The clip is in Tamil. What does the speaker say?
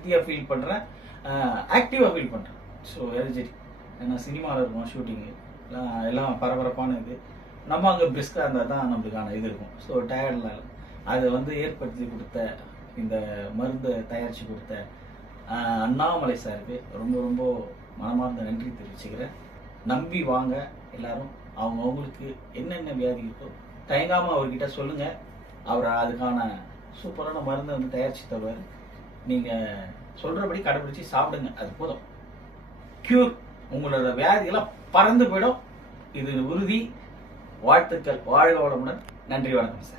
ஹெல்த்தியாக ஃபீல் பண்ணுறேன், ஆக்டிவாக ஃபீல் பண்ணுறேன். So energetic. ஏன்னா சினிமாவில் இருக்கும் ஷூட்டிங்கு எல்லாம் பரபரப்பான இது. நம்ம அங்கே பிரிஸ்காக இருந்தால் தான் நம்மளுக்கான இது இருக்கும். ஸோ டயர்டில் அதை வந்து ஏற்படுத்தி கொடுத்த இந்த மருந்தை தயாரித்து கொடுத்த அண்ணாமலை சாருக்கு ரொம்ப ரொம்ப மனமார்ந்த நன்றி தெரிவிச்சுக்கிறேன். நம்பி வாங்க எல்லாரும். அவங்களுக்கு என்னென்ன வியாதி இருக்கோ தயங்காமல் அவர்கிட்ட சொல்லுங்கள். அவர் அதுக்கான சூப்பரான மருந்தை வந்து தயாரித்து தருவார். நீங்கள் சொல்கிறபடி கடைபிடிச்சி சாப்பிடுங்க, அது போதும். க்யூர், உங்களோட வியாதியெல்லாம் பறந்து போயிடும். இது உறுதி. வாழ்த்துக்கள். வாழ்க வளமுடன். நன்றி, வணக்கம் சார்.